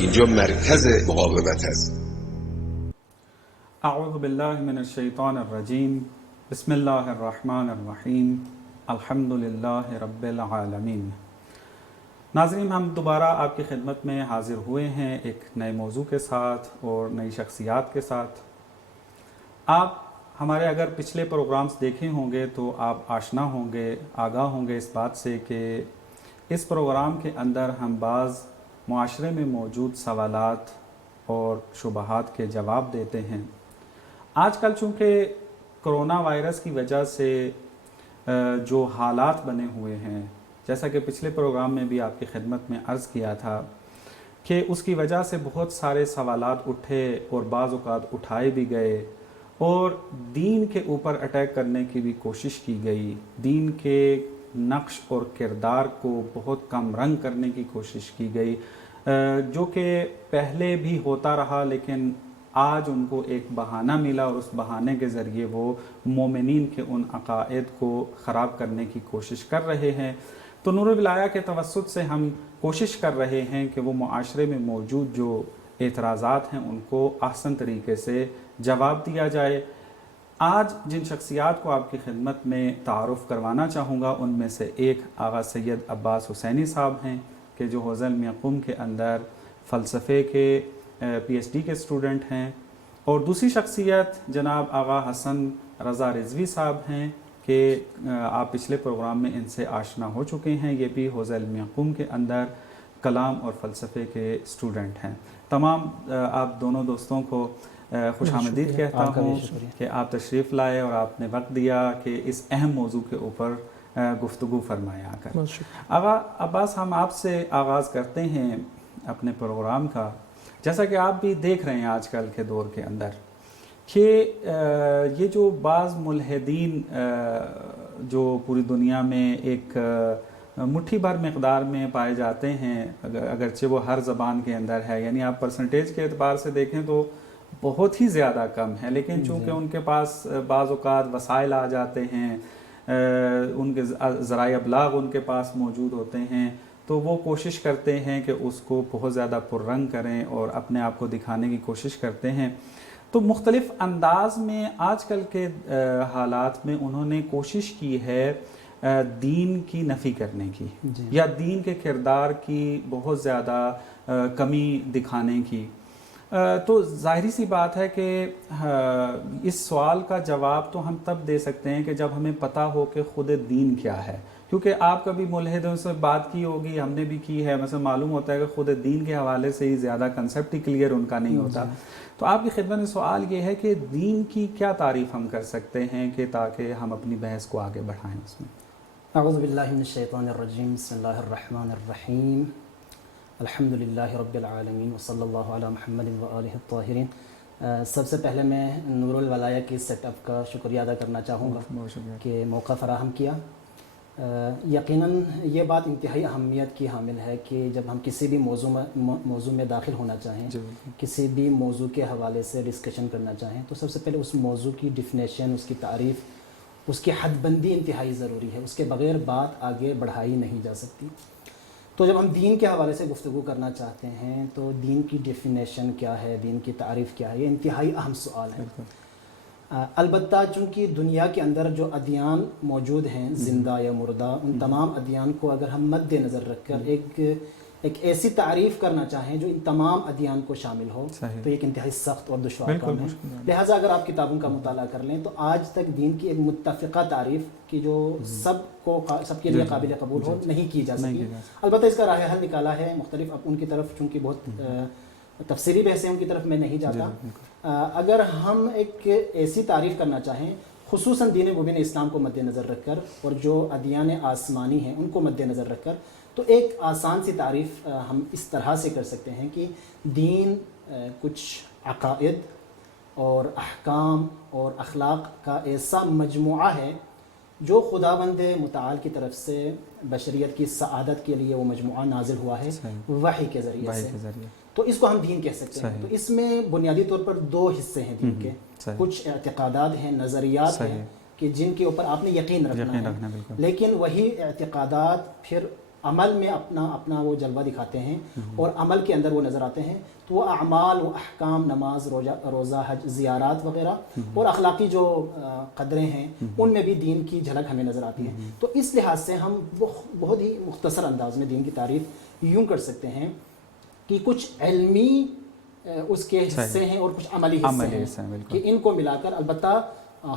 اینجا مرکز مقاومت است. اعوذ باللہ من الشیطان الرجیم. بسم اللہ الرحمن الرحیم. الحمد للہ رب العالمین. ناظرین، ہم دوبارہ آپ کی خدمت میں حاضر ہوئے ہیں ایک نئے موضوع کے ساتھ اور نئی شخصیات کے ساتھ. آپ ہمارے اگر پچھلے پروگرامز دیکھے ہوں گے تو آپ آشنا ہوں گے، آگاہ ہوں گے اس بات سے کہ اس پروگرام کے اندر ہم بعض معاشرے میں موجود سوالات اور شبہات کے جواب دیتے ہیں. آج کل چونکہ کرونا وائرس کی وجہ سے جو حالات بنے ہوئے ہیں، جیسا کہ پچھلے پروگرام میں بھی آپ کی خدمت میں عرض کیا تھا کہ اس کی وجہ سے بہت سارے سوالات اٹھے اور بعض اوقات اٹھائے بھی گئے اور دین کے اوپر اٹیک کرنے کی بھی کوشش کی گئی. دین کے نقش اور کردار کو بہت کم رنگ کرنے کی کوشش کی گئی، جو کہ پہلے بھی ہوتا رہا، لیکن آج ان کو ایک بہانہ ملا اور اس بہانے کے ذریعے وہ مومنین کے ان عقائد کو خراب کرنے کی کوشش کر رہے ہیں. تو نور الولایہ کے توسط سے ہم کوشش کر رہے ہیں کہ وہ معاشرے میں موجود جو اعتراضات ہیں ان کو احسن طریقے سے جواب دیا جائے. آج جن شخصیات کو آپ کی خدمت میں تعارف کروانا چاہوں گا ان میں سے ایک آغا سید عباس حسینی صاحب ہیں کہ جو حوزہ علم قم کے اندر فلسفے کے پی ایچ ڈی کے اسٹوڈنٹ ہیں، اور دوسری شخصیت جناب آغا حسن رضا رضوی صاحب ہیں کہ آپ پچھلے پروگرام میں ان سے آشنا ہو چکے ہیں. یہ بھی حوزہ علم قم کے اندر کلام اور فلسفے کے اسٹوڈنٹ ہیں. تمام آپ دونوں دوستوں کو خوش آمدید کہتا ہوں کہ آپ تشریف لائے اور آپ نے وقت دیا کہ اس اہم موضوع کے اوپر گفتگو فرمائے آ کر. آغا عباس، ہم آپ سے آغاز کرتے ہیں اپنے پروگرام کا. جیسا کہ آپ بھی دیکھ رہے ہیں آج کل کے دور کے اندر کہ یہ جو بعض ملحدین جو پوری دنیا میں ایک مٹھی بھر مقدار میں پائے جاتے ہیں، اگرچہ وہ ہر زبان کے اندر ہے، یعنی آپ پرسنٹیج کے اعتبار سے دیکھیں تو بہت ہی زیادہ کم ہے، لیکن چونکہ ان کے پاس بعض اوقات وسائل آ جاتے ہیں، ان کے ذرائع ابلاغ ان کے پاس موجود ہوتے ہیں، تو وہ کوشش کرتے ہیں کہ اس کو بہت زیادہ پررنگ کریں اور اپنے آپ کو دکھانے کی کوشش کرتے ہیں. تو مختلف انداز میں آج کل کے حالات میں انہوں نے کوشش کی ہے دین کی نفی کرنے کی یا دین کے کردار کی بہت زیادہ کمی دکھانے کی. تو ظاہری سی بات ہے کہ اس سوال کا جواب تو ہم تب دے سکتے ہیں کہ جب ہمیں پتہ ہو کہ خود دین کیا ہے، کیونکہ آپ کبھی ملحدوں سے بات کی ہوگی، ہم نے بھی کی ہے، مثلا معلوم ہوتا ہے کہ خود دین کے حوالے سے ہی زیادہ کنسیپٹ ہی کلیئر ان کا نہیں ہوتا. تو آپ کی خدمت میں سوال یہ ہے کہ دین کی کیا تعریف ہم کر سکتے ہیں کہ تاکہ ہم اپنی بحث کو آگے بڑھائیں اس میں. اعوذ باللہ من الشیطان الرجیم. بسم اللہ الرحمن الرحیم. الحمد للہ رب العالمین وصلی اللہ علی محمد وآلہ الطاہرین. سب سے پہلے میں نور الولایہ کی سیٹ اپ کا شکریہ ادا کرنا چاہوں گا کہ موقع فراہم کیا. یقیناً یہ بات انتہائی اہمیت کی حامل ہے کہ جب ہم کسی بھی موضوع میں داخل ہونا چاہیں، کسی بھی موضوع کے حوالے سے ڈسکشن کرنا چاہیں، تو سب سے پہلے اس موضوع کی ڈیفینیشن، اس کی تعریف، اس کی حد بندی انتہائی ضروری ہے. اس کے بغیر بات آگے بڑھائی نہیں جا سکتی. تو جب ہم دین کے حوالے سے گفتگو کرنا چاہتے ہیں تو دین کی ڈیفینیشن کیا ہے، دین کی تعریف کیا ہے، یہ انتہائی اہم سوال ہے. البتہ چونکہ دنیا کے اندر جو ادیان موجود ہیں، زندہ یا مردہ، ان تمام ادیان کو اگر ہم مد نظر رکھ کر ایک ایسی تعریف کرنا چاہیں جو ان تمام ادیان کو شامل ہو تو ایک انتہائی سخت اور دشوار کام ہے. لہٰذا اگر آپ کتابوں کا مطالعہ کر لیں تو آج تک دین کی ایک متفقہ تعریف کی جو سب کے لیے قابل قبول ہو نہیں کی جا سکی. البتہ اس کا راہ حل نکالا ہے مختلف. اب ان کی طرف چونکہ بہت تفصیلی بحثیں ان کی طرف میں نہیں جاتا. اگر ہم ایک ایسی تعریف کرنا چاہیں خصوصاً دین مبین اسلام کو مد نظر رکھ کر اور جو ادیان آسمانی ہیں ان کو مد نظر رکھ کر، تو ایک آسان سی تعریف ہم اس طرح سے کر سکتے ہیں کہ دین کچھ عقائد اور احکام اور اخلاق کا ایسا مجموعہ ہے جو خداوند متعال کی طرف سے بشریت کی سعادت کے لیے وہ مجموعہ نازل ہوا ہے وحی کے ذریعے سے. تو اس کو ہم دین کہہ سکتے ہیں. تو اس میں بنیادی طور پر دو حصے ہیں دین کے. کچھ اعتقادات ہیں، نظریات ہیں کہ جن کے اوپر آپ نے یقین رکھنا ہے، لیکن وہی اعتقادات پھر عمل میں اپنا وہ جلوہ دکھاتے ہیں اور عمل کے اندر وہ نظر آتے ہیں، تو وہ اعمال و احکام، نماز، روزہ، حج، زیارات وغیرہ اور اخلاقی جو قدریں ہیں ان میں بھی دین کی جھلک ہمیں نظر آتی ہے۔ تو اس لحاظ سے ہم بہت ہی مختصر انداز میں دین کی تعریف یوں کر سکتے ہیں کہ کچھ علمی اس کے حصے ہیں اور کچھ عملی حصے ہیں کہ ان کو ملا کر، البتہ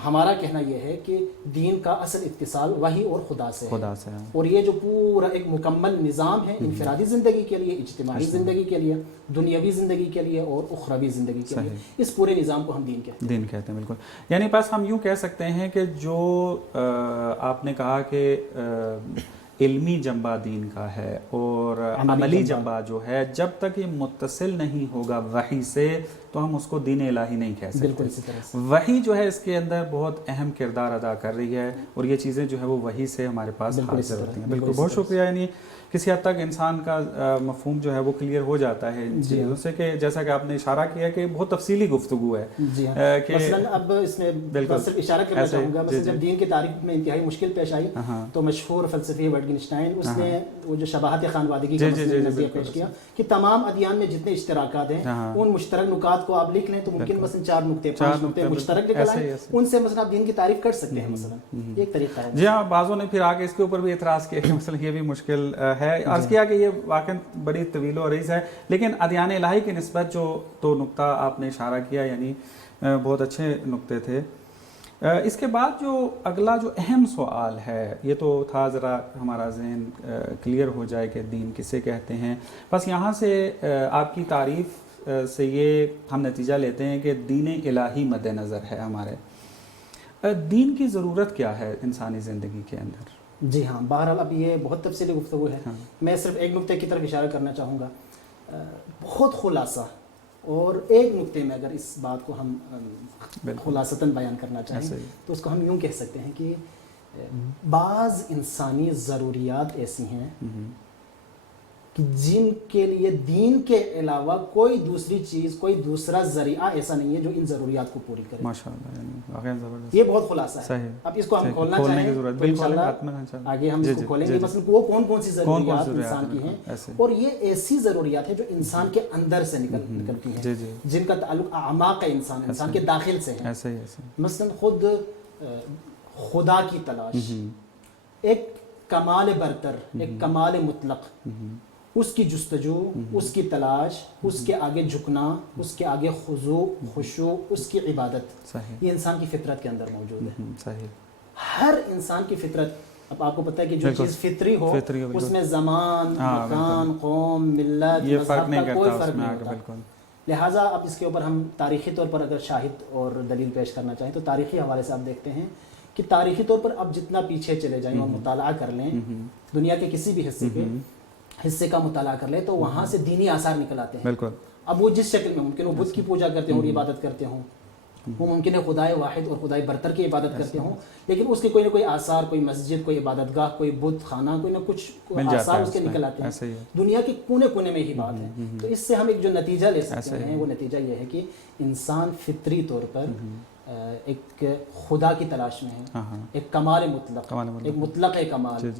ہمارا کہنا یہ ہے کہ دین کا اصل اتصال وحی اور خدا سے ہے، اور یہ جو پورا ایک مکمل نظام ہے انفرادی زندگی کے لیے، اجتماعی زندگی کے لیے، دنیاوی زندگی کے لیے اور اخروی زندگی کے لیے، اس پورے نظام کو ہم دین کہتے ہیں۔ بالکل، یعنی بس ہم یوں کہہ سکتے ہیں کہ جو آپ نے کہا کہ علمی جنبہ دین کا ہے اور عملی جنبہ جو ہے، جب تک یہ متصل نہیں ہوگا وحی سے تو ہم اس کو دین الہی نہیں کہہ سکتے۔ بالکل اسی طرح سے وحی جو ہے اس کے اندر بہت اہم کردار ادا کر رہی ہے، اور یہ چیزیں جو ہے وہ وحی سے ہمارے پاس حاصل ہوتی ہیں۔ بالکل، بہت شکریہ۔ یعنی کسی حد تک انسان کا مفہوم جو ہے وہ کلیئر ہو جاتا ہے ان چیزوں سے، کہ جیسا کہ آپ نے اشارہ کیا کہ بہت تفصیلی گفتگو ہے۔ جی ہاں، مثلاً اب اس میں صرف اشارہ کرنا چاہوں گا، مثلا جب دین کی تعریف میں انتہائی مشکل پیش آئی تو مشہور فلسفی وٹگنشٹائن اس نے وہ جو شباہت خانوادگی کا نظریہ پیش کیا کہ تمام ادیان میں جتنے اشتراکات ہیں ان مشترک نکات کو آپ لکھ لیں تو ممکن مثلا 4 نقطے 5 نقطے مشترک نکل آئیں، ان سے مثلا آپ دین کی تعریف کر سکتے ہیں۔ مثلا یہ ایک طریقہ ہے۔ جی ہاں، بعضوں نے پھر آگے اس کے اوپر بھی اعتراض کیا کہ مثلا یہ بھی مشکل ہے، عرض کیا کہ یہ واقعا بڑی طویل و عریض ہے، لیکن ادیان الہی کی نسبت جو تو نقطہ آپ نے اشارہ کیا یعنی بہت اچھے نقطے تھے۔ اس کے بعد جو اگلا جو اہم سوال ہے، یہ تو تھا ذرا ہمارا ذہن کلیئر ہو جائے کہ دین کسے کہتے ہیں، بس یہاں سے آپ کی تعریف سے یہ ہم نتیجہ لیتے ہیں کہ دین الہی مد نظر ہے ہمارے۔ دین کی ضرورت کیا ہے انسانی زندگی کے اندر؟ جی ہاں، بہرحال اب یہ بہت تفصیلی گفتگو ہے، میں صرف ایک نقطے کی طرف اشارہ کرنا چاہوں گا، بہت خلاصہ، اور ایک نقطے میں اگر اس بات کو ہم خلاصتاً بیان کرنا چاہیں تو اس کو ہم یوں کہہ سکتے ہیں کہ بعض انسانی ضروریات ایسی ہیں کہ جن کے لیے دین کے علاوہ کوئی دوسری چیز، کوئی دوسرا ذریعہ ایسا نہیں ہے جو ان ضروریات کو پوری کرے۔ ماشاءاللہ، یعنی واقعا زبردست، یہ بہت خلاصہ ہے۔ اب اس کو ہم کھولنا چاہیں تو انشاءاللہ آگے ہم اس کو کھولیں گے، مثلا وہ کون سی ضروریات انسان کی ہیں، اور یہ ایسی ضروریات ہیں جو انسان کے اندر سے نکلتی ہیں، جن کا تعلق اعماق انسان کے داخل سے ہے۔ مثلا خود خدا کی تلاش، ایک کمال برتر، ایک کمال مطلق، اس کی جستجو، اس کی تلاش، اس کے آگے جھکنا، اس کے آگے خضوع، خشوع، اس کی عبادت، یہ انسان کی فطرت کے اندر موجود ہے۔ ہر انسان کی فطرت، اب آپ کو پتہ ہے کہ جو چیز فطری ہو اس میں زمان، مکان، قوم، ملت، مذہب کا کوئی فرق نہیں ہوتا۔ لہٰذا اب اس کے اوپر ہم تاریخی طور پر اگر شاہد اور دلیل پیش کرنا چاہیں تو تاریخی حوالے سے آپ دیکھتے ہیں کہ تاریخی طور پر اب جتنا پیچھے چلے جائیں اور مطالعہ کر لیں، دنیا کے کسی بھی حصے کا مطالعہ کر لیں تو وہاں سے دینی آثار نکل آتے ہیں۔ بالکل، اب وہ جس شکل میں ممکن وہ بدھ کی پوجا کرتے ہوں اور عبادت کرتے ہوں، وہ ممکن ہے خدائے واحد اور خدائے برتر کی عبادت کرتے ہوں، لیکن اس کے کوئی نہ کوئی آثار، کوئی مسجد، کوئی عبادت گاہ، کوئی بت خانہ، کوئی نہ کچھ آثار اس کے نکل آتے ہیں۔ دنیا کے کونے کونے میں ہی بات ہے۔ تو اس سے ہم ایک جو نتیجہ لے سکتے ہیں وہ نتیجہ یہ ہے کہ انسان فطری طور پر ایک خدا کی تلاش میں ہے، ایک کمال مطلق، ایک مطلق کمال،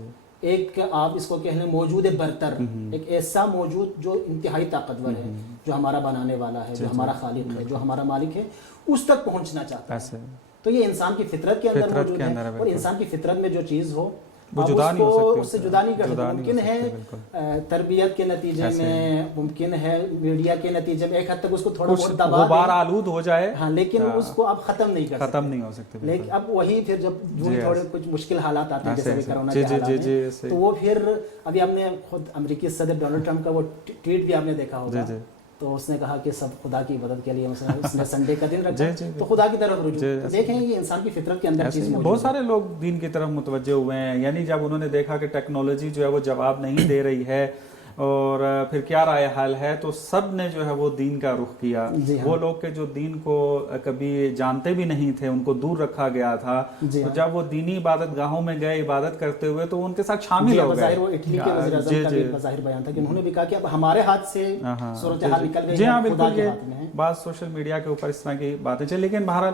ایک آپ اس کو کہہ لیں موجود برتر، ایک ایسا موجود جو انتہائی طاقتور ہے، جو ہمارا بنانے والا ہے، جو ہمارا خالق ہے، جو ہمارا مالک ہے، اس تک پہنچنا چاہتا ہے۔ تو یہ انسان کی فطرت کے اندر موجود ہے، اور انسان کی فطرت میں جو چیز ہو وہ جدا نہیں ہو سکتی، اس سے جدا نہیں کر سکتے۔ ممکن ہے تربیت کے نتیجے میں، ممکن ہے میڈیا کے نتیجے میں ایک حد تک اس کو تھوڑا بہت دبا غبار آلود ہو جائے، ہاں، لیکن اس کو اب ختم نہیں ہو سکتے۔ لیکن اب وہی پھر جب تھوڑے کچھ مشکل حالات آتے ہیں جیسے بھی کرونا کے حالات ہیں، تو وہ پھر ابھی ہم نے خود امریکی صدر ڈونلڈ ٹرمپ کا وہ ٹویٹ بھی آپ نے دیکھا ہوگا، تو اس نے کہا کہ سب خدا کی عبادت کے لیے اس نے سنڈے کا دن رکھا تو خدا کی طرف رجوع۔ دیکھیں یہ انسان کی فطرت کے اندر چیز موجود ہے۔ بہت سارے لوگ دین کی طرف متوجہ ہوئے ہیں، یعنی جب انہوں نے دیکھا کہ ٹیکنالوجی جو ہے وہ جواب نہیں دے رہی ہے اور پھر کیا رائے حل ہے، تو سب نے جو ہے وہ دین کا رخ کیا۔ وہ لوگ کہ جو دین کو کبھی جانتے بھی نہیں تھے، ان کو دور رکھا گیا تھا، تو جب وہ دینی عبادت گاہوں میں گئے عبادت کرتے ہوئے تو ان کے ساتھ شامل ہو گئے۔ وہ اٹلی کے وزیر اعظم کا بھی ظاہر بیان تھا کہ انہوں نے بھی کہا کہ اب ہمارے ہاتھ سے صورتحال نکل گئی ہے، خدا کے ہاتھ میں ہے۔ بعض سوشل میڈیا کے اوپر اس طرح کی باتیں چل، لیکن بہرحال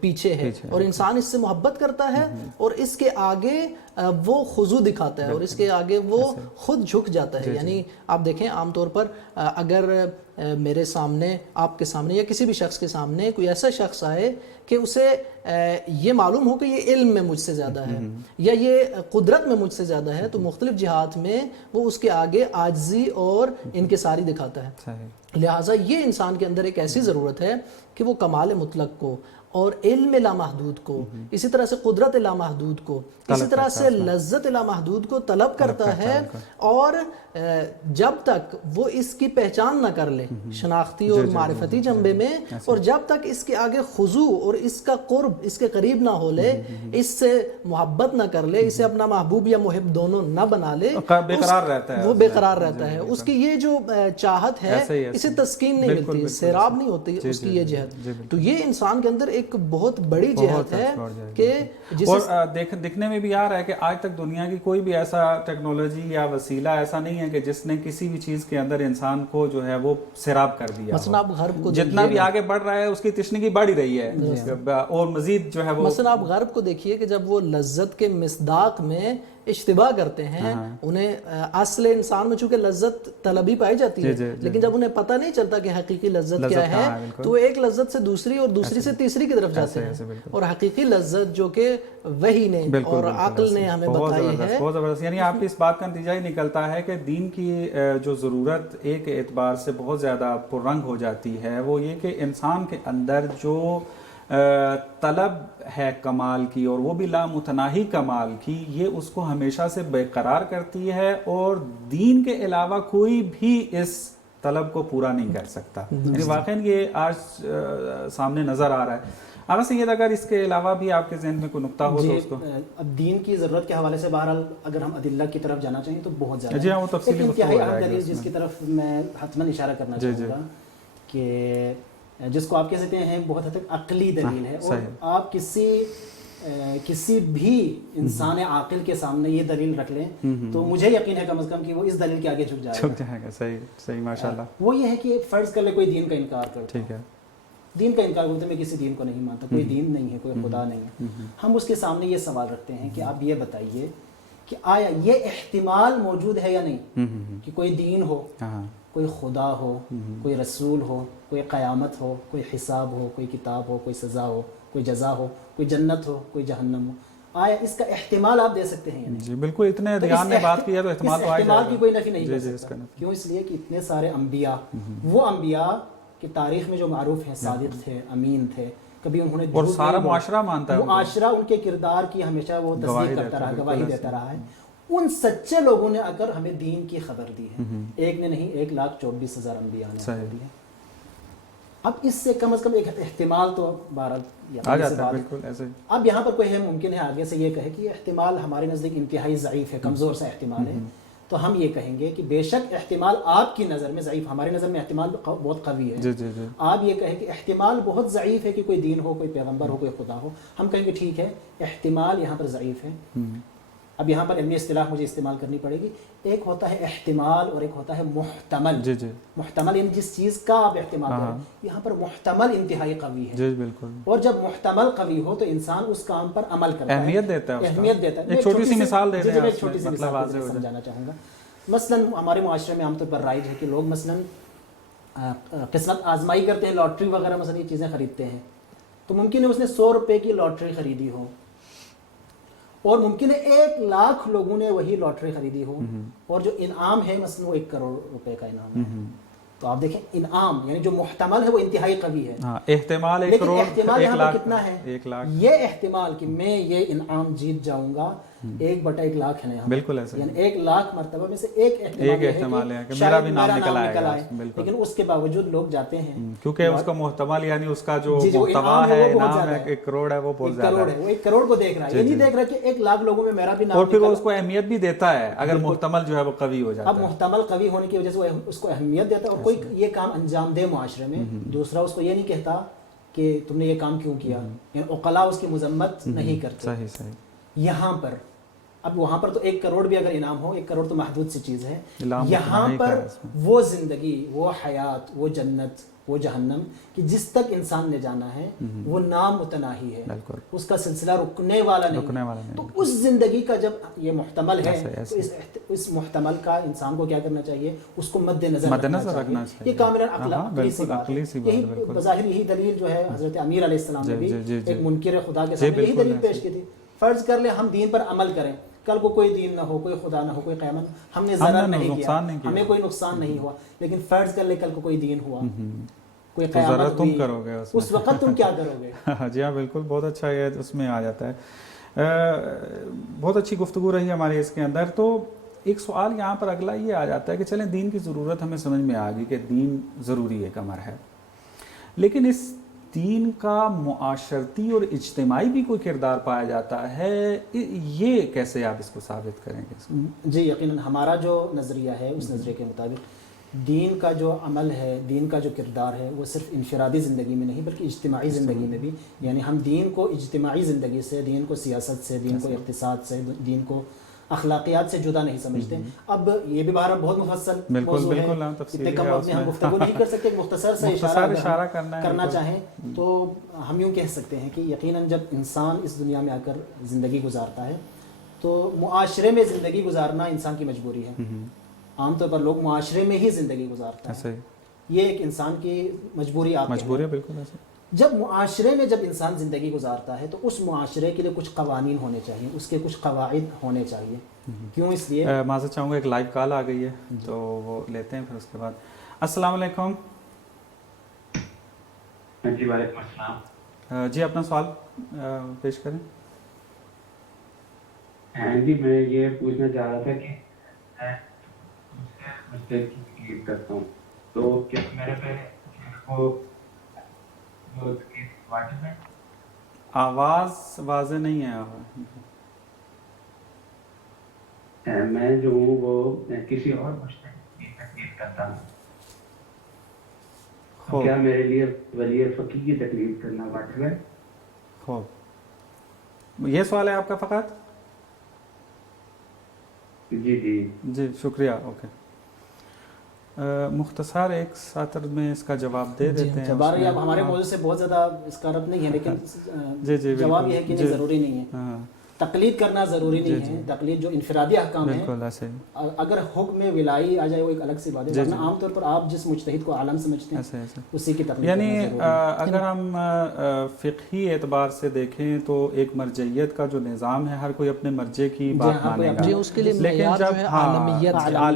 پیچھے ہے اور انسان اس سے محبت کرتا ہے اور اس کے آگے وہ خضوع دکھاتا ہے اور اس کے آگے وہ خود جھک جاتا ہے. یعنی آپ دیکھیں عام طور پر اگر میرے سامنے، آپ کے سامنے یا کسی بھی شخص کے سامنے کوئی ایسا شخص آئے کہ اسے یہ معلوم ہو کہ یہ علم میں مجھ سے زیادہ ہے یا یہ قدرت میں مجھ سے زیادہ ہے، تو مختلف جہات میں وہ اس کے آگے عاجزی اور انکساری دکھاتا ہے. لہٰذا یہ انسان کے اندر ایک ایسی ضرورت ہے کہ وہ کمال مطلق کو اور علم لامحدود کو، اسی طرح سے قدرت لامحدود کو، اسی طرح سے لذت لامحدود کو طلب کرتا ہے، اور جب تک وہ اس کی پہچان نہ کر لے شناختی اور معرفتی جنبے میں، اور جب تک اس کے آگے خضوع اور اس کا قرب اس کے قریب نہ ہو لے، اس سے محبت نہ کر لے، اسے اپنا محبوب یا محب دونوں نہ بنا لے، بےقرار رہتا ہے، وہ بےقرار رہتا ہے. اس کی یہ جو چاہت ہے اسے تسکین نہیں ملتی، سیراب نہیں ہوتی اس کی یہ جہت. تو یہ انسان کے اندر ایک بہت بڑی جہت ہے کہ اور دکھنے میں بھی آ رہا ہے کہ آج تک دنیا کی کوئی بھی ایسا ٹیکنالوجی یا وسیلہ ایسا نہیں ہے کہ جس نے کسی بھی چیز کے اندر انسان کو جو ہے وہ سیراب کر دیا. مثلا آپ غرب کو جتنا بھی آگے بڑھ رہا ہے اس کی تشنگی بڑھ ہی رہی ہے اور مزید جو ہے وہ. مثلا آپ غرب کو دیکھیے کہ جب وہ لذت کے مصداق میں اشتباہ کرتے ہیں، انہیں اصل انسان میں چونکہ لذت طلبی پائی جاتی ہے، لیکن جب انہیں پتہ نہیں چلتا کہ حقیقی لذت کیا ہے تو وہ ایک لذت سے دوسری اور دوسری سے تیسری کی طرف جاتے ہیں، اور حقیقی لذت جو کہ وحی نے اور عقل نے ہمیں بتائی ہے. بہت زبردست. یعنی آپ کی اس بات کا نتیجہ ہی نکلتا ہے کہ دین کی جو ضرورت ایک اعتبار سے بہت زیادہ پررنگ ہو جاتی ہے، وہ یہ کہ انسان کے اندر جو طلب ہے کمال کی، اور وہ بھی لامتناہی کمال کی، یہ اس کو ہمیشہ سے برقرار کرتی ہے، اور دین کے علاوہ کوئی بھی اس طلب کو پورا نہیں کر سکتا. یعنی واقعاً یہ آج سامنے نظر آ رہا ہے. آغا سید، اگر اس کے علاوہ بھی آپ کے ذہن میں کوئی نقطہ ہو تو اس کو. اب دین کی ضرورت کے حوالے سے بہرحال اگر ہم ادلہ کی طرف جانا چاہیں تو بہت زیادہ جی ہاں، وہ تفصیلی انتہائی اہم دلیل جس کی طرف میں حتماً اشارہ کرنا چاہوں گا کہ جس کو آپ کہہ سکتے ہیں بہت حد تک عقلی دلیل ہے، اور آپ کسی بھی انسان عاقل کے سامنے یہ دلیل رکھ لیں تو مجھے یقین ہے کم از کم کہ وہ اس دلیل کے آگے جھک جائے گا. صحیح ماشاءاللہ. وہ یہ ہے کہ فرض کر لے کوئی دین کا انکار کرتا، ٹھیک ہے، دین کا انکار کرتے میں کسی دین کو نہیں مانتا، کوئی دین نہیں ہے، کوئی خدا نہیں ہے. ہم اس کے سامنے یہ سوال رکھتے ہیں کہ آپ یہ بتائیے کہ آیا یہ احتمال موجود ہے یا نہیں کہ کوئی دین ہو، کوئی خدا ہو، کوئی رسول ہو، کوئی قیامت ہو، کوئی حساب ہو، کوئی کتاب ہو، کوئی سزا ہو، کوئی جزا ہو، کوئی جنت ہو، کوئی جہنم ہو، آیا اس کا احتمال آپ دے سکتے ہیں یا نہیں؟ جی بالکل. اتنے دھیان نے بات کی ہے تو احتمال تو احتمال کی کوئی نفی نہیں کر سکتا. کیوں؟ اس لیے کہ اتنے سارے انبیاء، وہ انبیاء کی تاریخ میں جو معروف ہیں، صادق تھے، امین تھے، کبھی انہوں نے اور سارا معاشرہ مانتا ہے، معاشرہ ان کے کردار کی ہمیشہ وہ تصدیق کرتا رہا، گواہی دیتا رہا ہے. ان سچے لوگوں نے اگر ہمیں دین کی خبر دی ہے، ایک نے نہیں 1,24,000 انبیاء نے خبر دی ہے. اب اس سے کم از کم ایک احتمال تو آ جاتا ہے. بالکل ایسے. اب یہاں پر کوئی ہے ممکن ہے آگے سے یہ کہے کہ یہ احتمال ہمارے نزدیک انتہائی ضعیف ہے، کمزور سا احتمال ہے، تو ہم یہ کہیں گے کہ بے شک احتمال آپ کی نظر میں ضعیف، ہماری نظر میں احتمال بہت قوی ہے. آپ یہ کہیں کہ احتمال بہت ضعیف ہے کہ کوئی دین ہو، کوئی پیغمبر ہو، کوئی خدا ہو. ہم کہیں گے ٹھیک ہے، احتمال یہاں پر ضعیف ہے. اب یہاں پر علمی اصطلاح مجھے استعمال کرنی پڑے گی. ایک ہوتا ہے احتمال اور ایک ہوتا ہے محتمل. محتمل یعنی جس چیز کا آپ احتمال کریں. یہاں پر محتمل انتہائی قوی ہے. بالکل. اور جب محتمل قوی ہو تو انسان اس کام پر عمل کرتا ہے، اہمیت دیتا ہے. اہمیت دیتا ہے. ایک چھوٹی سی مثال دے دیں، ایک چھوٹی سی مثال سمجھانا چاہوں گا. مثلا ہمارے معاشرے میں عام طور پر رائج ہے کہ لوگ مثلا قسمت آزمائی کرتے ہیں، لاٹری وغیرہ مثلا یہ چیزیں خریدتے ہیں. تو ممکن ہے اس نے 100 روپے کی لاٹری خریدی ہو، اور ممکن ہے 1 لاکھ لوگوں نے وہی لاٹری خریدی ہو، اور جو انعام ہے مثلا وہ 1 کروڑ روپے کا انعام ہے. تو آپ دیکھیں انعام یعنی جو محتمل ہے وہ انتہائی قوی ہے. احتمال 1 لیکن کروڑ، احتمال یہاں پر کتنا ہے؟ 1 لاکھ. یہ احتمال کہ میں یہ انعام جیت جاؤں گا 1/1 لاکھ ہے نا. بالکل ایسا. یعنی 1 لاکھ مرتبہ میں سے ایک احتمال ہے کہ میرا بھی نام نکل آئے گا. لیکن اس کے باوجود لوگ جاتے ہیں کیونکہ اس کا محتمل یعنی اس کا جو محتوا ہے، انعام ہے 1 کروڑ ہے، وہ بہت زیادہ ہے. وہ 1 کروڑ کو دیکھ رہا ہے، یہ نہیں دیکھ رہا کہ 1 لاکھ لوگوں میں میرا بھی نام. اور پھر وہ اس کو اہمیت بھی دیتا ہے اگر محتمل جو ہے وہ قوی ہو جاتا ہے. اب محتمل قوی ہونے کی وجہ سے وہ اس کو اہمیت دیتا ہے، اور کوئی یہ کام انجام دے معاشرے میں، دوسرا اس کو یہ نہیں کہتا کہ تم نے یہ کام کیوں کیا. یعنی عقلاء اس کی مذمت نہیں کرتے. صحیح. یہاں پر اب وہاں پر تو 1 کروڑ بھی اگر انعام ہو، 1 کروڑ تو محدود سی چیز ہے. یہاں پر وہ زندگی، وہ حیات، وہ جنت، وہ جہنم کہ جس تک انسان نے جانا ہے وہ نامتناہی ہے، بالکل اس کا سلسلہ رکنے والا نہیں، تو اس زندگی کا جب یہ محتمل ہے تو اس محتمل کا انسان کو کیا کرنا چاہیے، اس کو مد نظر رکھنا چاہیے۔ یہ کاملاً عقلی سی بات ہے، یہی بظاہر یہی دلیل جو ہے حضرت امیر علیہ السلام نے بھی ایک منکر خدا کے سامنے یہی دلیل پیش کی تھی۔ فرض کر لیں ہم دین پر عمل کریں، کل کو کوئی دین نہ ہو، کوئی خدا نہ ہو، کوئی قیامت، ہم نے ضرر نہیں کیا، ہمیں کوئی نقصان نہیں ہوا، لیکن فرض کر لیں کل کو کوئی دین ہوا، کوئی قیامت ہوئی، کرو گے اس وقت تم کیا کرو گے؟ جی ہاں بالکل، بہت اچھا یہ اس میں آ جاتا ہے۔ بہت اچھی گفتگو رہی ہماری اس کے اندر۔ تو ایک سوال یہاں پر اگلا یہ آ جاتا ہے کہ چلیں دین کی ضرورت ہمیں سمجھ میں آ گئی کہ دین ضروری ایک امر ہے، لیکن اس دین کا معاشرتی اور اجتماعی بھی کوئی کردار پایا جاتا ہے، یہ کیسے آپ اس کو ثابت کریں گے؟ جی یقیناً ہمارا جو نظریہ ہے اس نظریے کے مطابق دین کا جو عمل ہے، دین کا جو کردار ہے، وہ صرف انفرادی زندگی میں نہیں بلکہ اجتماعی زندگی میں بھی، یعنی ہم دین کو اجتماعی زندگی سے، دین کو سیاست سے، دین کو اقتصاد سے، دین کو اخلاقیات سے جدا نہیں سمجھتے۔ اب یہ بھی بہرحال بہت مفصل موضوع ہے، اتنے کم وقت میں ہم گفتگو نہیں کر سکتے، مختصر سے اشارہ کرنا چاہیں تو ہم یوں کہہ سکتے ہیں کہ یقیناً جب انسان اس دنیا میں آ کر زندگی گزارتا ہے تو معاشرے میں زندگی گزارنا انسان کی مجبوری ہے۔ عام طور پر لوگ معاشرے میں ہی زندگی گزارتا ہے، یہ ایک انسان کی مجبوری ہے، بالکل ایسے۔ جب معاشرے میں جب انسان زندگی گزارتا ہے تو اس معاشرے کے لیے کچھ قوانین ہونے چاہیے، اس کے کچھ قواعد ہونے چاہیے۔ کیوں؟ اس لیے معذرت چاہوں گا، ایک لائیو کال آ گئی ہے تو وہ لیتے ہیں، پھر اس کے بعد۔ السلام علیکم۔ جی وعلیکم السلام۔ جی اپنا سوال پیش کریں۔ جی میں یہ پوچھنا چاہ رہا تھا کہ میں کی تکلیف کرتا ہوں تو کیا میرے پہ آواز واضح نہیں ہے۔ میں جو ہوں وہ کسی اور مشترک کی تکلیف کرتا ہوں، کیا میرے لیے ولی فقیہ کی تکلیف کرنا واجب ہے؟ خوب، یہ سوال ہے آپ کا فقط؟ جی شکریہ۔ اوکے، مختصر ایک سطر میں اس کا جواب دے دیتے ہیں۔ اب ہمارے موضوع سے بہت زیادہ اس کا ربط نہیں ہے، لیکن جواب یہ ہے کہ ضروری نہیں ہے، تقلید کرنا ضروری نہیں ہے۔ تقلید جو انفرادی احکام ہے، اگر حکم ولائی آ جائے وہ ایک الگ سی بات ہے، ورنہ عام طور پر آپ جس مجتہد کو عالم سمجھتے ہیں اسی کی تقلید یعنی اگر ہم فقہی اعتبار سے دیکھیں تو ایک مرجعیت کا جو نظام ہے، ہر کوئی اپنے مرجع کی بات مانے گا، اس کے لیے معیار جو ہے عالمیت،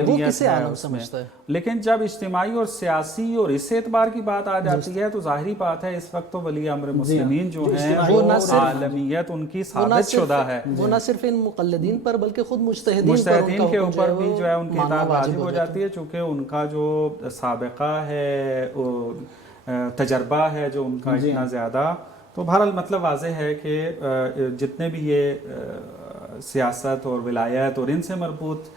وہ کسے عالم سمجھتا ہے۔ لیکن جب اجتماعی اور سیاسی اور اس اعتبار کی بات آ جاتی ہے تو ظاہری بات ہے اس وقت تو ولی امر مسلمین جو ہیں وہ عالمیت ان کی ثابت شدہ ہے، وہ نہ صرف ان مقلدین پر بلکہ خود مجتہدین کے اوپر بھی جو ہے ان کی اطاعت واجب ہو جاتی ہے، چونکہ ان کا جو سابقہ ہے، تجربہ ہے جو ان کا اتنا زیادہ۔ تو بہرحال مطلب واضح ہے کہ جتنے بھی یہ سیاست اور ولایت اور ان سے مربوط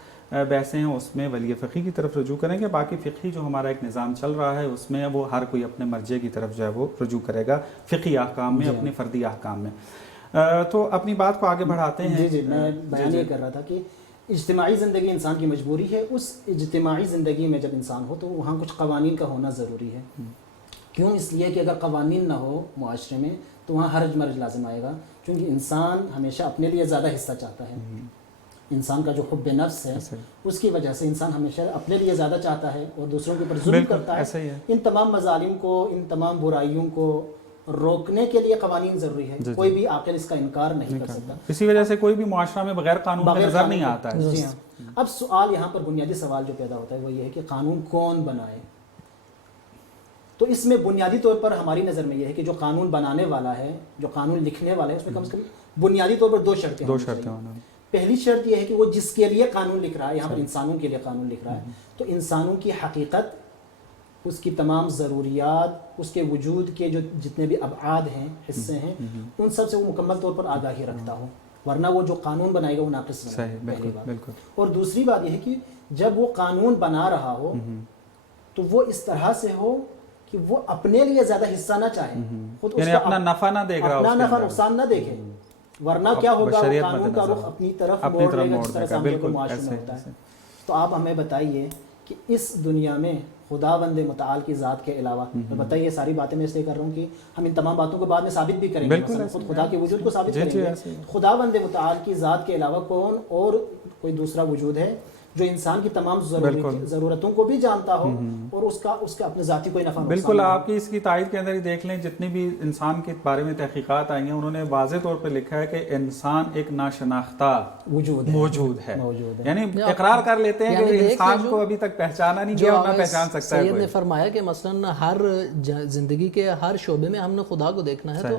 بحثیں ہیں اس میں ولی فقی کی طرف رجوع کریں گے۔ باقی فقہی جو ہمارا ایک نظام چل رہا ہے اس میں وہ ہر کوئی اپنے مرجع کی طرف جو ہے وہ رجوع کرے گا فقہی احکام میں، اپنے فردی احکام میں۔ تو اپنی بات کو آگے بڑھاتے ہیں۔ جی میں بیان یہ کر رہا تھا کہ اجتماعی زندگی انسان کی مجبوری ہے، اس اجتماعی زندگی میں جب انسان ہو تو وہاں کچھ قوانین کا ہونا ضروری ہے۔ کیوں؟ اس لیے کہ اگر قوانین نہ ہو معاشرے میں تو وہاں حرج مرج لازم آئے گا، کیونکہ انسان ہمیشہ اپنے لیے زیادہ حصہ چاہتا ہے۔ انسان کا جو حب نفس ہے اس کی وجہ سے انسان ہمیشہ اپنے لیے زیادہ چاہتا ہے اور دوسروں کے اوپر ظلم کرتا ہے۔ ان تمام مظالم کو، ان تمام برائیوں کو روکنے کے لیے قوانین ضروری ہے، کوئی بھی عاقل اس کا انکار نہیں کر سکتا۔ اسی وجہ سے کوئی بھی معاشرہ میں بغیر قانون کے نظر نہیں آتا ہے۔ جی ہاں۔ اب سوال یہاں پر بنیادی سوال جو پیدا ہوتا ہے وہ یہ ہے کہ قانون کون بنائے؟ تو اس میں بنیادی طور پر ہماری نظر میں یہ ہے کہ جو قانون بنانے والا ہے، جو قانون لکھنے والا ہے، اس میں کم سے کم بنیادی طور پر دو شرطیں ہیں۔ پہلی شرط یہ ہے کہ وہ جس کے لیے قانون لکھ رہا ہے، یہاں پر انسانوں کے لیے قانون لکھ رہا ہے، تو انسانوں کی حقیقت، اس کی تمام ضروریات، اس کے وجود کے جو جتنے بھی ابعاد ہیں، حصے ہیں، ان سب سے وہ مکمل طور پر آگاہی رکھتا ہو، ورنہ وہ جو قانون بنائے گا وہ ناقص بنائے گا۔ اور دوسری بات یہ ہے کہ جب وہ قانون بنا رہا ہو تو وہ اس طرح سے ہو کہ وہ اپنے لیے زیادہ حصہ نہ چاہے، یعنی اپنا نفع نہ دیکھ رہا، اپنا نفع نقصان نہ دیکھے، ورنہ کیا ہوگا، وہ قانون کا رخ اپنی طرف موڑ لے گا، جس طرح سے ہم کو معاشرے میں ہوتا ہے۔ تو آپ ہمیں بتائیے کہ اس دنیا میں خداوند متعال کی ذات کے علاوہ. البتہ یہ ساری باتیں میں اس لیے کر رہا ہوں کہ ہم ان تمام باتوں کو بعد میں ثابت بھی کریں گے. مثلا خود خدا کے وجود کو ثابت کریں گے. خداوند متعال کی ذات کے علاوہ کون اور کوئی دوسرا وجود ہے جو انسان کی تمام ضرورتوں کو بھی جانتا ہو اور اس کا اپنے ذاتی کوئی نفع. بالکل آپ کی اس کی تائید کے اندر ہی دیکھ لیں جتنی بھی انسان کے بارے میں تحقیقات آئی ہیں انہوں نے واضح طور پہ لکھا ہے کہ انسان ایک ناشناختہ موجود ہے. یعنی اقرار کر لیتے ہیں کہ انسان کو ابھی تک پہچانا نہیں گیا اور نہ پہچان سکتا ہے. سید نے فرمایا کہ مثلا ہر زندگی کے ہر شعبے میں ہم نے خدا کو دیکھنا ہے. تو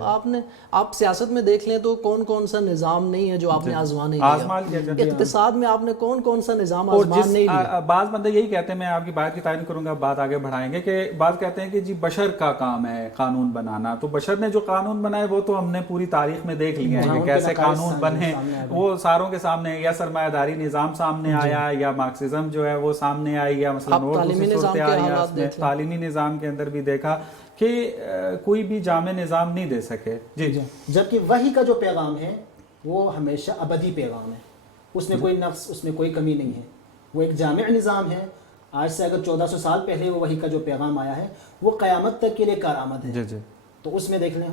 آپ سیاست میں دیکھ لیں تو کون کون سا نظام نہیں ہے جو آپ نے آزما نہیں لیا. اقتصاد میں آپ نے کون کون سا نظام اور بعض بندے یہی کہتے ہیں, میں آپ کی بات کی تعریف کروں گا, بات آگے بڑھائیں گے, کہ بعض کہتے ہیں کہ جی بشر کا کام ہے قانون بنانا. تو بشر نے جو قانون بنائے وہ تو ہم نے پوری تاریخ میں دیکھ لیا ہے کہ کیسے قانون بنے. وہ ساروں کے سامنے یا سرمایہ داری نظام سامنے آیا یا مارکسزم جو ہے وہ سامنے آئی, یا مثلا تعلیمی نظام کے اندر بھی دیکھا کہ کوئی بھی جامع نظام نہیں دے سکے. جی جبکہ وحی کا جو پیغام ہے وہ ہمیشہ ابدی پیغام ہے. اس میں کوئی نقص, اس میں کوئی کمی نہیں ہے. وہ ایک جامع نظام ہے. آج سے اگر 1400 سال پہلے وہ وحی کا جو پیغام آیا ہے وہ قیامت تک کے لیے کارآمد ہے. تو اس میں دیکھ لیں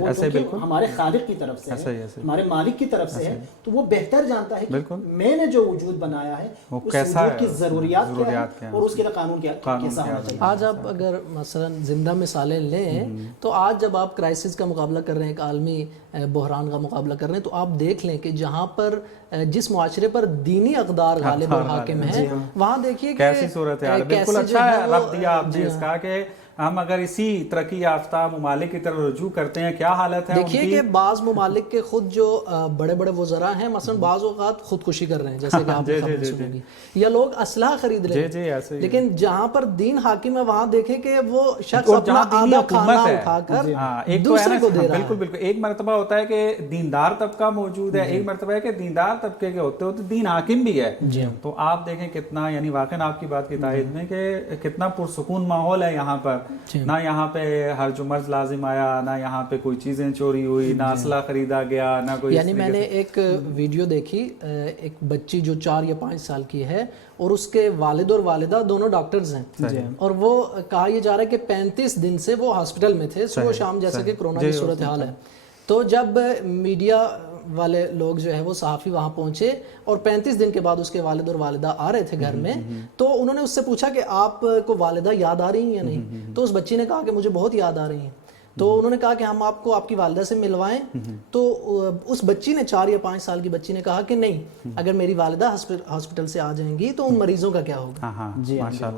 وہ ہمارے خالق کی طرف سے ہے, ہمارے مالک کی طرف سے ہے, تو وہ بہتر جانتا ہے کہ میں نے جو وجود بنایا ہے اس وجود کی ضروریات کیا ہے اور اس کے لیے قانون کیسا ہونا چاہیے. آج آپ اگر مثلا زندہ مثالیں لیں تو آج جب آپ کرائسس کا مقابلہ کر رہے ہیں, ایک عالمی بحران کا مقابلہ کر رہے ہیں, تو آپ دیکھ لیں کہ جہاں پر جس معاشرے پر دینی اقدار غالب اور حاکم ہیں وہاں دیکھیے کیسی صورت ہے. بالکل اچھا رب دیا آپ نے اس کا کہ ہم اگر اسی ترقی یافتہ ممالک کی طرف رجوع کرتے ہیں کیا حالت ہے. دیکھیے کہ بعض ممالک کے خود جو بڑے بڑے وزراء ہیں مثلا بعض اوقات خودکشی کر رہے ہیں, جیسے کہ آپ نے خبر سنی گی, یا لوگ اسلحہ خرید رہے ہیں. لیکن جہاں پر دین حاکم ہے وہاں دیکھیں کہ وہ شخص اپنا آدھا کھانا اٹھا کر دوسرے کو دے رہا ہے. بالکل بالکل. ایک مرتبہ ہوتا ہے کہ دیندار طبقہ موجود ہے, ایک مرتبہ ہے کہ دیندار طبقے کے ہوتے ہوتے دین حاکم بھی ہے. تو آپ دیکھیں کتنا, یعنی واقعا آپ کی بات کی تائید میں کہ کتنا پرسکون ماحول ہے یہاں پر. نہ یہاں پہ ہرج و مرج لازم آیا, نہ یہاں پہ کوئی چیزیں چوری ہوئی, نہ اسلحہ خریدا گیا, نہ کوئی. یعنی میں نے ایک ویڈیو دیکھی, ایک بچی جو 4 یا 5 سال کی ہے اور اس کے والد اور والدہ دونوں ڈاکٹرز ہیں, اور وہ کہا یہ جا رہا ہے کہ 35 دن سے وہ ہاسپٹل میں تھے صبح شام, جیسے کہ کرونا کی صورتحال ہے. تو جب میڈیا والے لوگ جو ہے وہ صحافی وہاں پہنچے اور 35 دن کے بعد اس کے والد اور والدہ آ رہے تھے گھر میں, تو انہوں نے اس سے پوچھا کہ آپ کو والدہ یاد آ رہی ہیں یا نہیں. تو اس بچی نے کہا کہ مجھے بہت یاد آ رہی ہیں. تو انہوں نے کہا کہ ہم آپ کو آپ کی والدہ سے ملوائیں. تو اس بچی نے 4 یا 5 سال کی بچی نے کہا کہ نہیں, اگر میری والدہ ہاسپٹل سے آ جائیں گی تو ان مریضوں کا کیا ہوگا.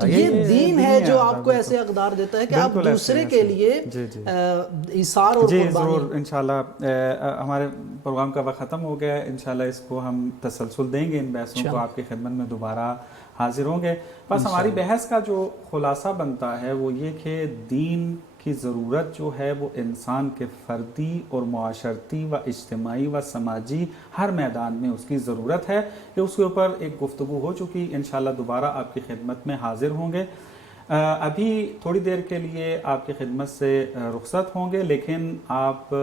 یہ دین ہے جو آپ کو ایسے اقدار دیتا ہے کہ آپ دوسرے کے لیے ایثار اور قربانی. ضرور انشاءاللہ. ہمارے پروگرام کا وقت ختم ہو گیا ہے, انشاءاللہ اس کو ہم تسلسل دیں گے, ان بحثوں کو آپ کی خدمت میں دوبارہ حاضر ہوں گے. بس ہماری بحث کا جو خلاصہ بنتا ہے وہ یہ کہ دین کی ضرورت جو ہے وہ انسان کے فردی اور معاشرتی و اجتماعی و سماجی ہر میدان میں اس کی ضرورت ہے, کہ اس کے اوپر ایک گفتگو ہو چکی. انشاءاللہ دوبارہ آپ کی خدمت میں حاضر ہوں گے. ابھی تھوڑی دیر کے لیے آپ کی خدمت سے رخصت ہوں گے, لیکن آپ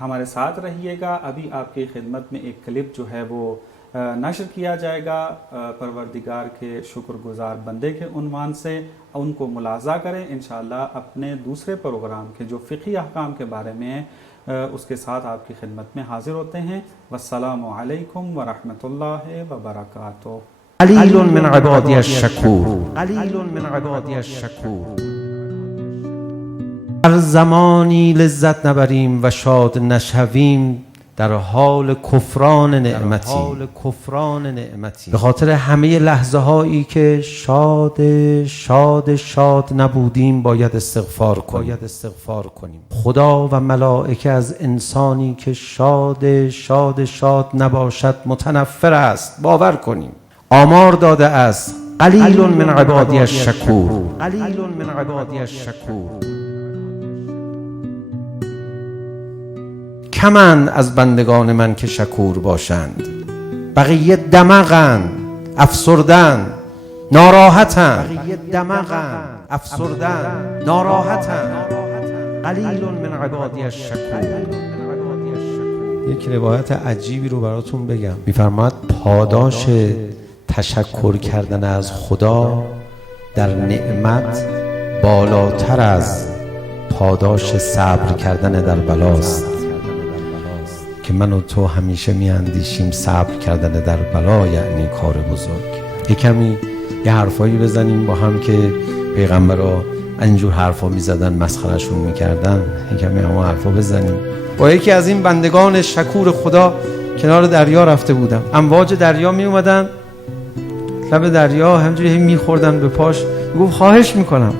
ہمارے ساتھ رہیے گا. ابھی آپ کی خدمت میں ایک کلپ جو ہے وہ نشر کیا جائے گا پروردگار کے شکر گزار بندے کے عنوان سے. ان کو ملاحظہ کریں. انشاءاللہ اپنے دوسرے پروگرام کے جو فقہی احکام کے بارے میں اس کے ساتھ آپ کی خدمت میں حاضر ہوتے ہیں. والسلام علیکم ورحمۃ اللہ وبرکاتہ. قلیل من عبادی الشکور, قلیل من عبادی الشکور. هر زمانی لذت نبریم و شاد نشویم در حال کفران نعمتی, به خاطر همه لحظه هایی که شاد نبودیم باید استغفار کنیم. خدا و ملائکه از انسانی که شاد نباشد متنفر است, باور کنیم. آمار داده است قلیل من عبادی الشکور, قلیل من عبادی الشکور. کمند از بندگان من که شکور باشند, بقیه دمغند, افسردند, ناراحتند. قلیل من عبادی الشکور. یک روایت عجیبی رو براتون بگم. میفرماد پاداش تشکر کردن از خدا در نعمت بالاتر از پاداش صبر کردن در بلاست، که من و تو همیشه میاندیشیم صبر کردن در بلا یعنی کار بزرگ. کمی یه حرفایی بزنیم با هم که پیغمبرها اینجور حرفا میزدن، مسخرهشون میکردن. کمی همه حرفا بزنیم. با یکی از این بندگان شکور خدا کنار دریا رفته بودم. امواج دریا می اومدن لب دریا، همجوری میخوردن به پاش. گفت خواهش میکنم